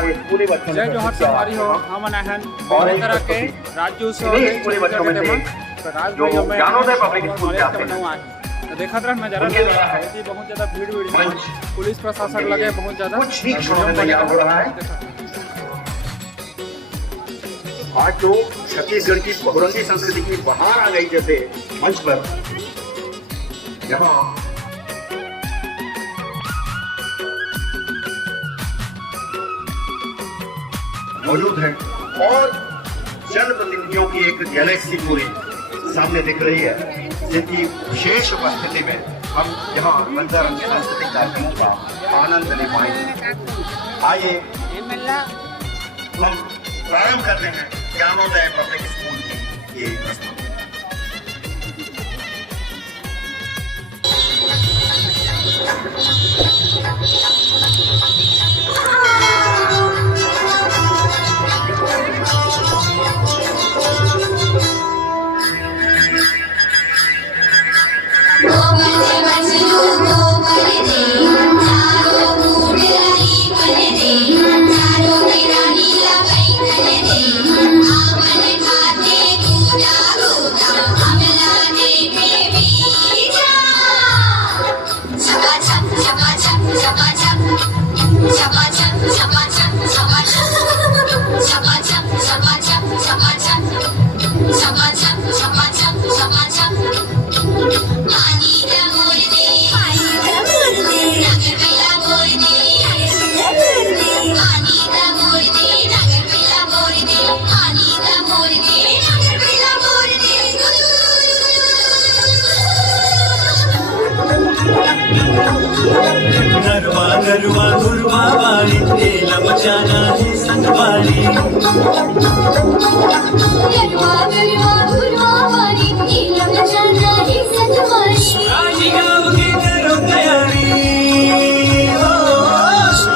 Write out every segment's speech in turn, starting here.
हमारे स्कूली बच्चों ने जय जोहार संगवारी हो हम हैं तरह के राज्य उत्सव स्कूली बच्चों में से जो ज्ञानोदय पब्लिक स्कूल से आते हैं देखा रहा नजारा बहुत ज्यादा भीड़ पुलिस प्रशासन लगे बहुत ज्यादा कुछ ही क्षणों में तैयार हो रहा है। आज जो छत्तीसगढ़ की बहुरंगी संस्कृति की बहार आ गई जैसे मंच पर यहाँ मौजूद है और जनप्रतिनिधियों की एक गैलेक्सी पूरी सामने दिख रही है, जिनकी विशेष उपस्थिति में हम यहाँ रंगारंग सांस्कृतिक कार्यक्रमों का आनंद ले पाएंगे। आइए हम प्रारंभ करते हैं ज्ञानोदय पब्लिक स्कूल की ये प्रस्तुति। गरबा गरबा गुरबा वाली तेला बचाना है संग वाली। गरबा गरबा गुरबा वाली तेला बचाना है संग वाली। राजगांव की करो तैयारी, हो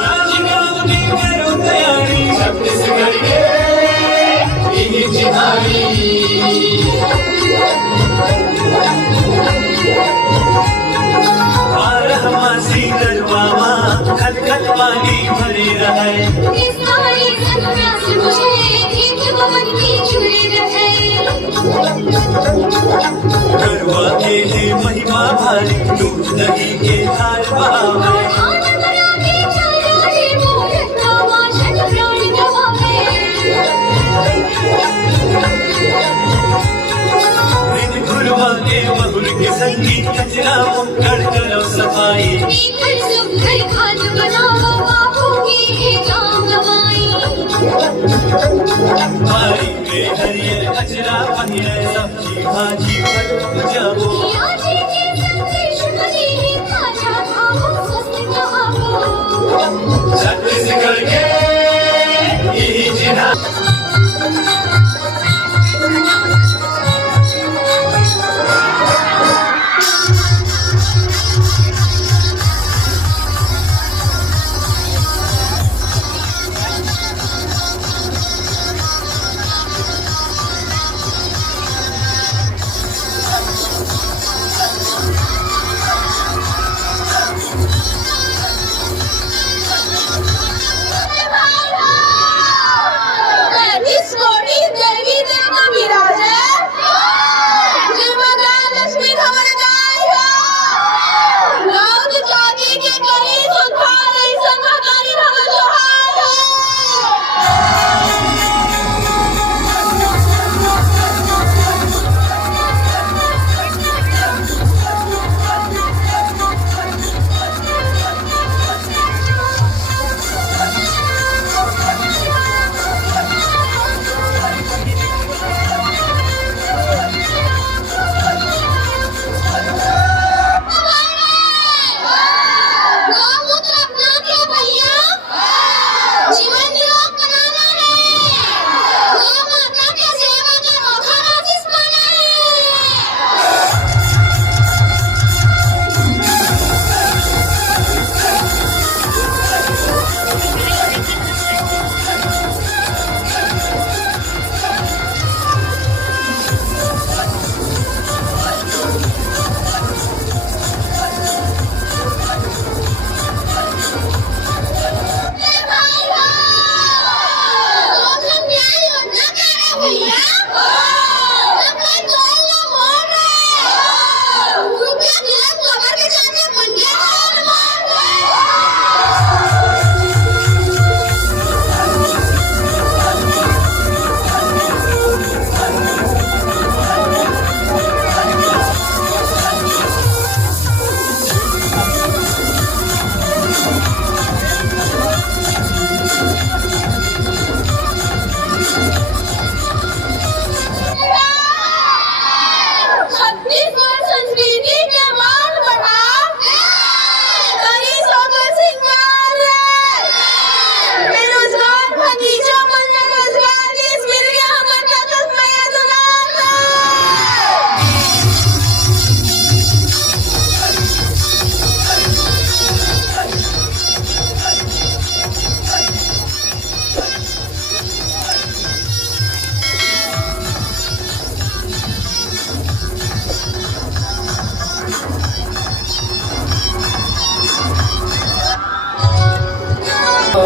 राजगांव की करो तैयारी, छत्तीसगढ़ के यही जिहारी। हमासी गरबामा खल खल पानी भरे रहे, गरबा के लिए महिमा भारी, दूध दही के धार बहावे। गुरबा के बहुर के संगीत कचरा मुक्कड़ करो सफाई, बारी में हरियर कचरा पहिरे सब्जी भाजी जाओ। छत्तीसगढ़ के यही जिला।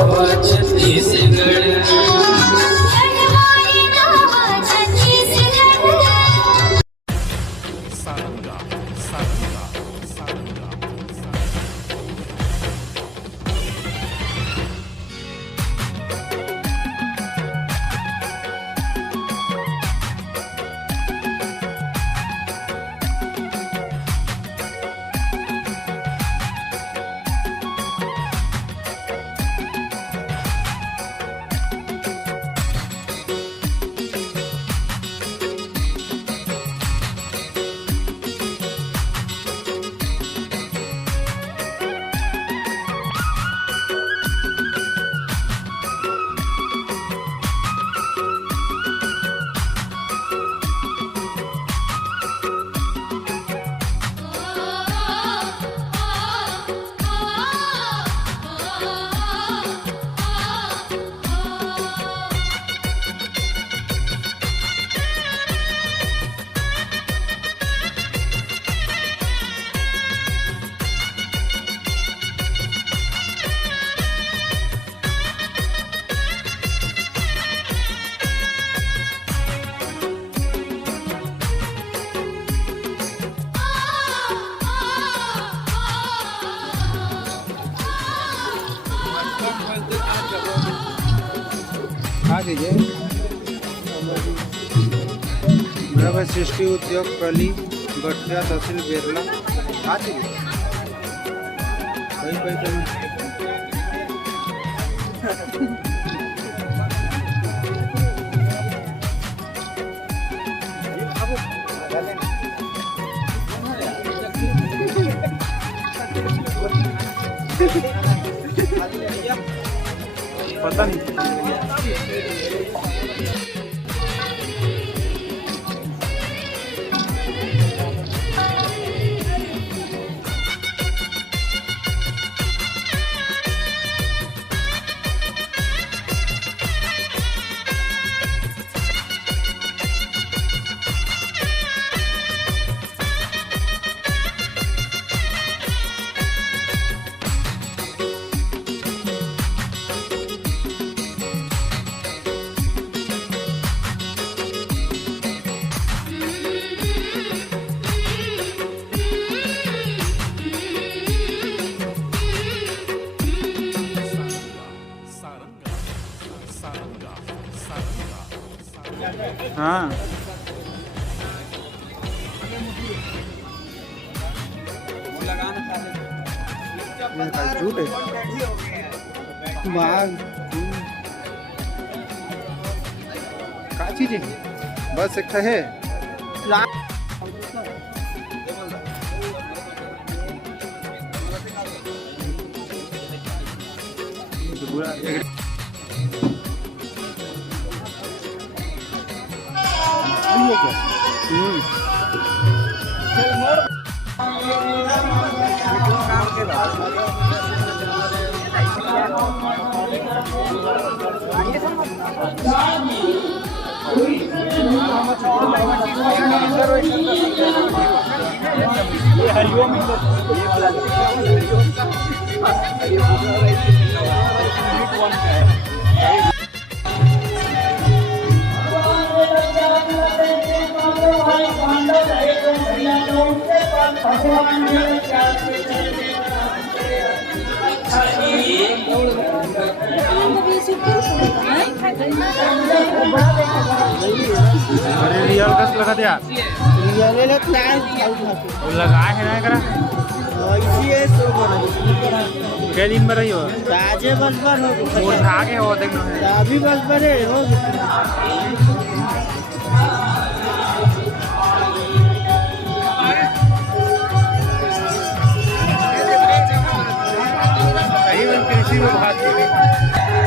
नावा छत्तीसगढ़ गढ़वाली नावा छत्तीसगढ़ बराबर सृष्टि उद्योग प्रली गठिया तहसील बेरला पता नहीं। हाँ झूठ है का चीज है बस एक है अरे रियल कस लगा दिया रियल लगा है ना करा क्या दिन में रही हो ताजे बस पर हो आगे हो देखना अभी बस पर हो कृषि विभाग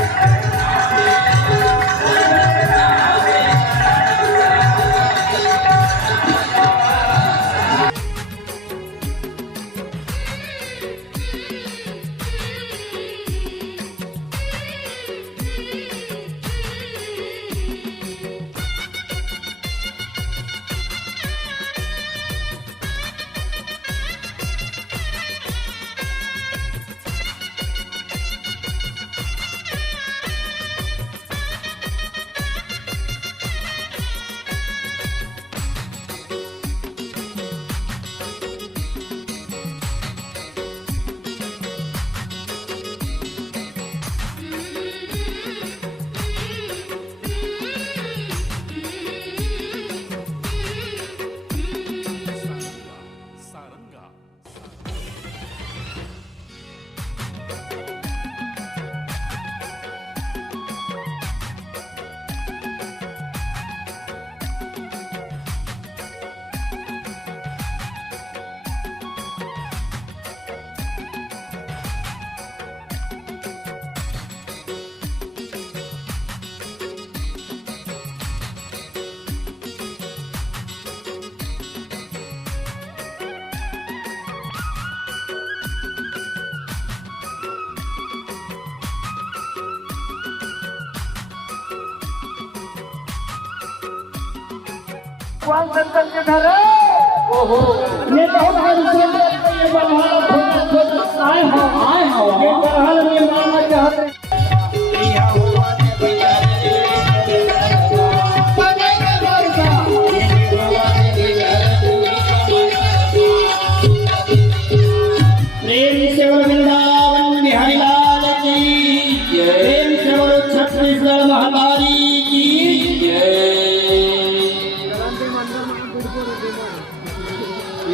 प्रेम से बोलो वृंदावन बिहारी लाल की जय। प्रेम से बोलो छत्तीसगढ़ महामारी की जय।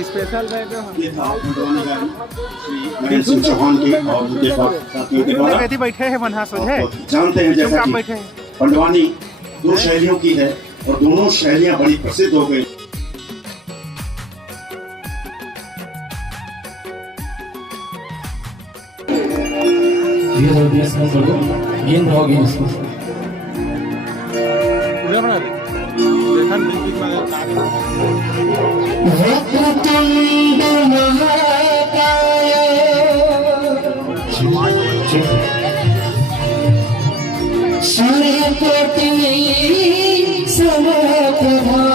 स्पेशल है जो ये था पटवानी गाड़ी श्री महेंद्र सिंह चौहान की और उनके साथियों के द्वारा। बैठे बैठे हैं मनहा सोझे आप जानते हैं जैसा कि बैठे हैं। पंडवानी दो शैलियों की है और दोनों शैलियां बड़ी प्रसिद्ध हो गई। पूरा बना दे देखा बिल्कुल वक्रतुंड महाकाय सूर्यकोटि समप्रभा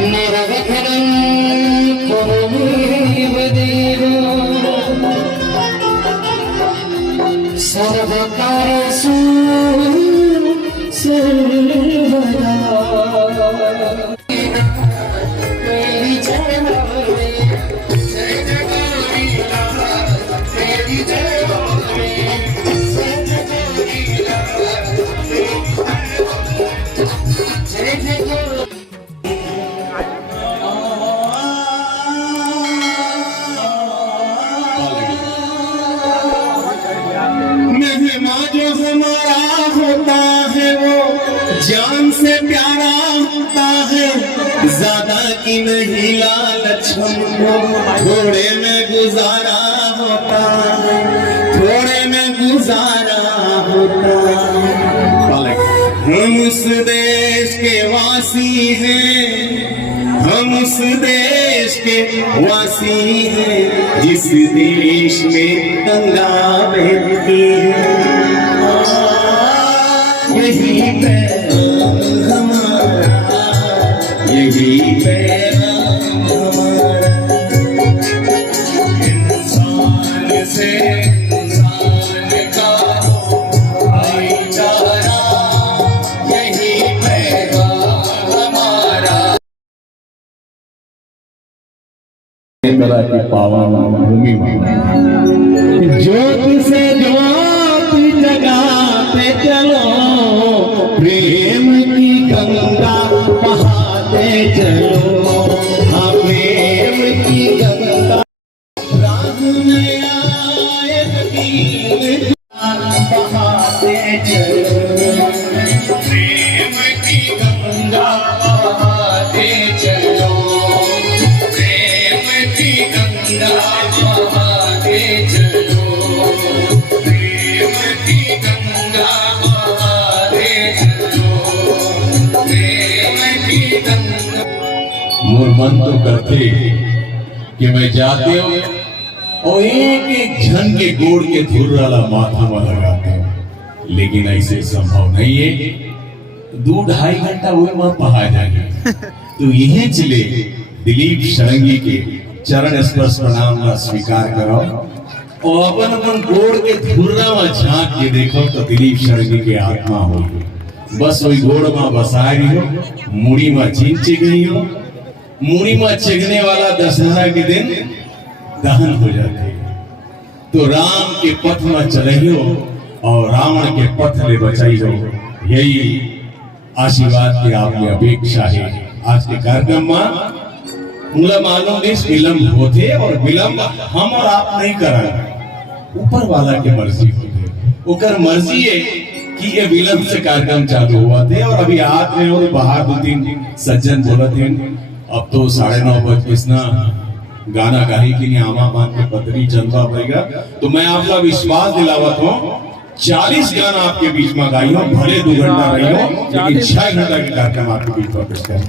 निर्विघ्नं कुरु मे देव सर्वकार्येषु सर्वदा। महिमा जो हमारा होता है वो जान से प्यारा होता है, ज्यादा की नहीं लालच हमको थोड़े में गुजारा होता है, थोड़े में गुजारा होता है। हम उस देश के वासी हैं, हम उस देश के वासी हैं जिस देश में गंगा बहती है। यही पैगाम हमारा, यही पैगाम हमारा, इंसान से इंसान का भाईचारा, यही पैगाम हमारा। कला की पावन भूमि में ज्योत से ज्योत जगाते चलो, प्रेम की गंगा बहाते चलो, हाँ प्रेम की गंगा राग में आए दीन बहाते चलो, प्रेम की गंगा बहाते चलो, प्रेम की गंगा बहाते चलो, प्रेम की गंगा बहाते चलो, प्रेम की गंगा। मोर मन तो करते कि मैं जाते हूँ और एक एक झन के गोड़ के धुर्राला माथा में लगाते हूँ, लेकिन ऐसे संभव नहीं है। 2-2.5 घंटा वो वहां पहाड़ जाएंगे तो यही चले दिलीप शरंगी के चरण स्पर्श प्रणाम का स्वीकार करो और अपन अपन गोड़ के धुर्रा में झांक के देखो तो दिलीप शरंगी के आत्मा हो बस वही गोड़ में बसा गई हो, मुड़ी में चिंच गई हो, मुड़ी में चिगने वाला दशहरा के दिन दहन हो जाते हैं। तो राम के पथ में चले हो और रावण के पथ ले बचाई हो, यही आशीर्वाद की आपकी अपेक्षा है। आज के कार्यक्रम में मुला मालूम देश विलंब होते और विलंब हम और आप नहीं करें, ऊपर वाला के मर्जी होते, ओकर मर्जी है कि ये विलंब से कार्यक्रम चालू हुआ थे और अभी आते हैं और बाहर 2-3 सज्जन बोलते हैं अब तो 9:30 बज किसना गाना गाही के लिए आमा मान के पतरी चलता पड़ेगा। तो मैं आपका विश्वास दिलावत हूँ 40 गाना आपके बीच में गाई हो, भले 2 घंटा रही हो, लेकिन 6 घंटा के कार्यक्रम आपके बीच में पेश करें।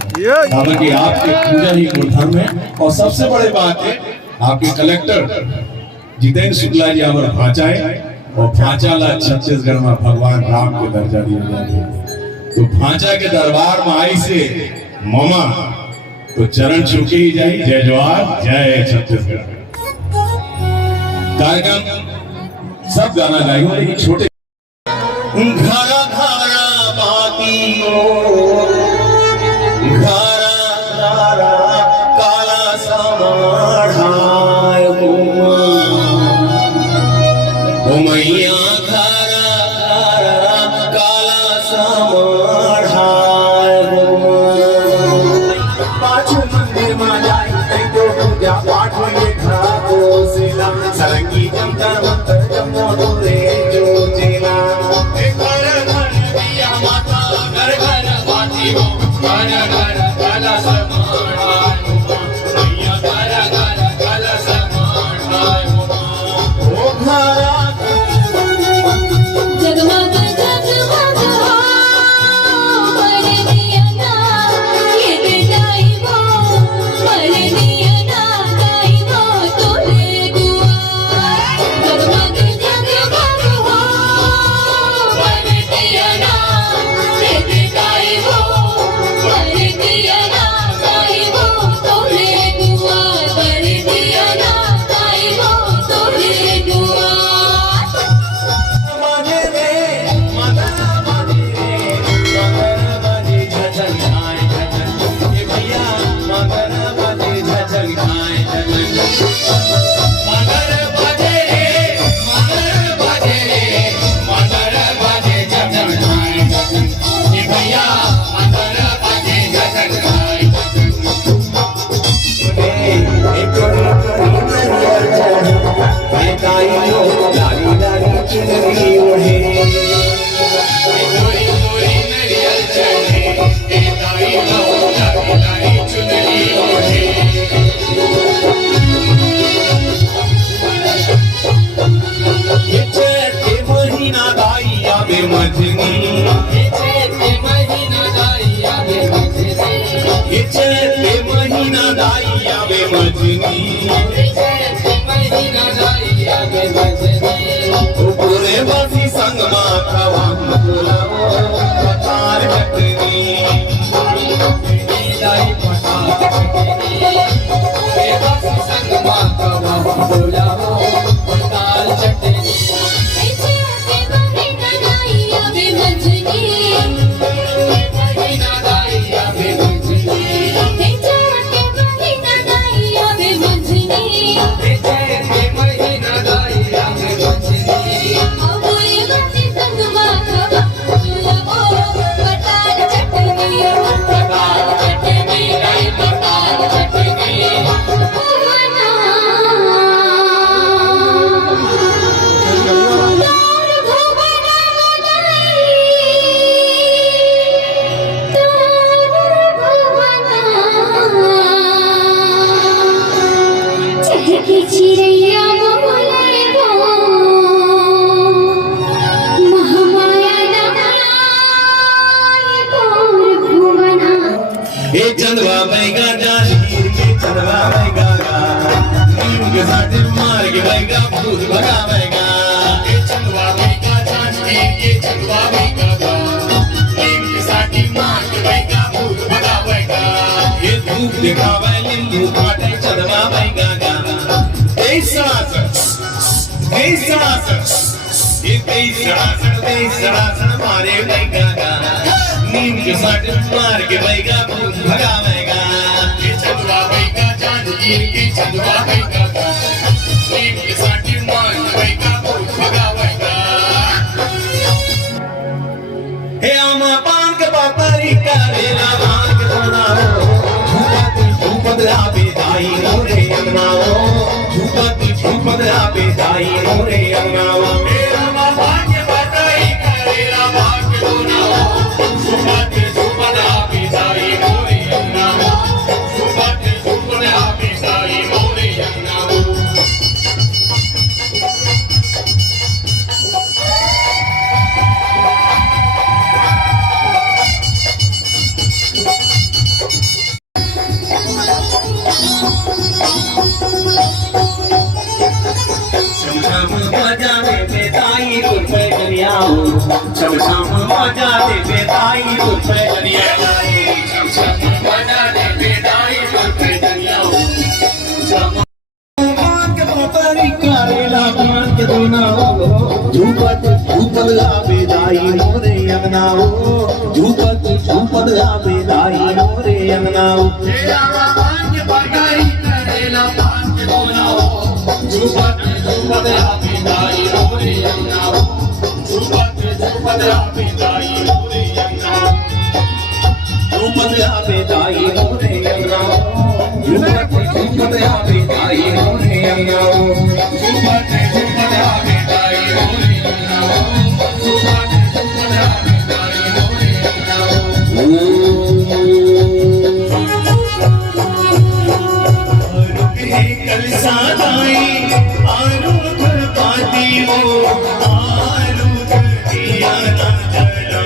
हालांकि आपके पूजा ही गुणधर्म है और सबसे बड़ी बात है आपके कलेक्टर जितेंद्र शुक्ला जी हमारे भाचा है और भाचा ला छत्तीसगढ़ में भगवान राम के दर्जा दिया जाता है। तो भांजा के दरबार में आई से मामा तो चरण छूके ही जाई। जय जवाहर जय छत्तीसगढ़। कार्यक्रम सब गाना गाएंगे लेकिन छोटे घरा घरा बाती घरा घरा काला समाढ़ाय मैया घरा घरा काला समाढ़ाय पाछू मंदिर में जाई तो पूजा पाठ में घाटो सिला सरंगी जंतर मंतर जमो डोरे जो जिला घर घर दिया माता घर घर बाती हो घर घर काला समाढ़ाय मैया घर घर काला समाढ़ाय ओ घरा जगमग जगमग हो मर दिया ना ये बेटाई वो मर दिया ना गाई वो तोरे दुआर जगमग जगमग हो मर दिया ना ये बेटाई वो मर दिया ना गाई वो तोरे दुआर मर दिया ना गाई वो तोरे दुआर बाजे रे मदर बाजे रे मदर बाजे झझल खाए झझल ये भैया मदर बाजे झझल खाए झझल मदर बाजे रे मदर बाजे रे मदर बाजे झझल खाए झझल ये भैया मदर बाजे झझल खाए एक कोरी नरिया चढ़ बेताई हो लाली लाली चुनरी ओढ़े कोरी कोरी नरिया चढ़े बेताई हो लाली लाली चुनरी ओढ़े ये चैत के महीना दाई आवे मजनी ये चैत के महीना दाई आवे मजनी ये चैत के महीना दाई आवे मजनी पूरे बासी संग माथवा बोलावो पतार चटनी दाई पतार चटनी पूरे बासी संग माथवा बोलावो पतार चटनी महीना गाई आवे मजनी महीना दाई आवे मजनी महीना गाई आवे मजनी के महीना दाई आवे मजनी अबुए बाती संग माखवा झूलबो पताल चटनी गाई पताल चटनी भुवना तार भुवना चहकी चिड़ैया बोले वो महामाया नहाए तोर भुवना ये चंदवा बैगा जालीर के चंदवा बैगा गा नीम के साथ मार के बैगा भूत भगा बैगा ये चंदवा बैगा जालीर के चंदवा बैगा गा नीम के साथ मार के बैगा भूत भगा बैगा ये धूप दिखावे नींबू काटे चंदवा बैगा गा सड़ासड़ मारे बैगा गा नीम के साथ मार के बैगा भूत भगावेगा ये चंदवा बैगा जांजगीर के चंदवा बैगा गा नीम के साथ मार के बैगा भूत भगावेगा हे आमा पान के पापरी करेला भांग के बनाओ झूपत आवे दाई मोरे अंगनाओ झूपत आवे दाई मोरे अंगनाओ मेरा भाग्य बताई करेला भांग के बनाओ झूपत आवे दाई मोरे अंगनाओ झूपत आवे दाई मोरे अंगनाओ छम छम बजावे बेताई जुल्फे दरिया बना दे बेदाई जुल्फे दरिया करेला पान के दोना झूपत झूपत बेदाई मोरे अंगनाओ झूपत झूपत बेदाई मोरे अंगनाओ करेला पान के दोना झूपत झूपत बेदाई मोरे अंगनाओ झूपत झूपत बेदाई मोरे अंगनाओ झूपत बेदाई मोरे अंगनाओ झूपत झूपत बेदाई मोरे अंगनाओ झूपत झूपत बेदाई मोरे अंगनाओ झूपत झूपत बेदाई मोरे अंगनाओ कल सादाई आलू घर पाती वो आलू दिया ना जला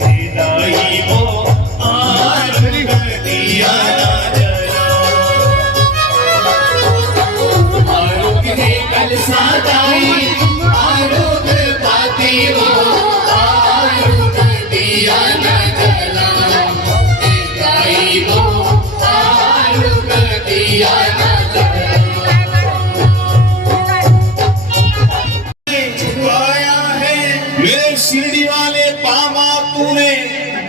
बेदाई वो आलू दिया ना जला आलू के कल सादाई आलू घर पाती वो आलू दिया न जला बेदाई वो आलू दिया न छुपाया है मेरे शिरडी वाले पामा तूने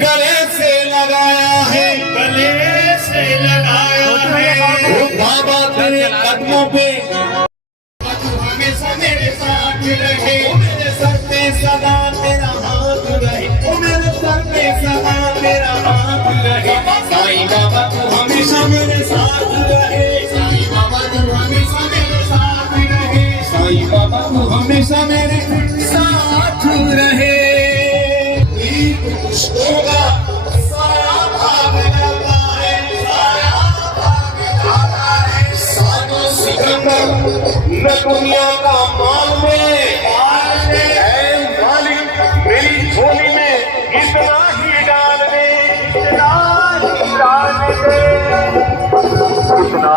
गले से लगाया है गले से लगाया है ओ बाबा तेरे कदमों पे हमेशा मेरे साथ रहे ओ मेरे सर पे सदा तेरा हाथ रहे ओ मेरे सर पे सदा तेरा हाथ रहे साईं बाबा तू हमेशा मेरे साथ रहे साईं बाबा तू हमेशा मेरे साथ रहे साईं बाबा तू हमेशा मेरे साथ रहे कुछ होगा साया भाग जाता है साया भाग जाता है साधु सिकंदर मैं दुनिया का माल में मालिक मेरी झोली में इतना ही डाल दे इतना ही डाल दे इतना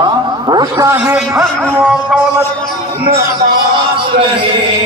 वो चाहे धन और दौलत नादास रहे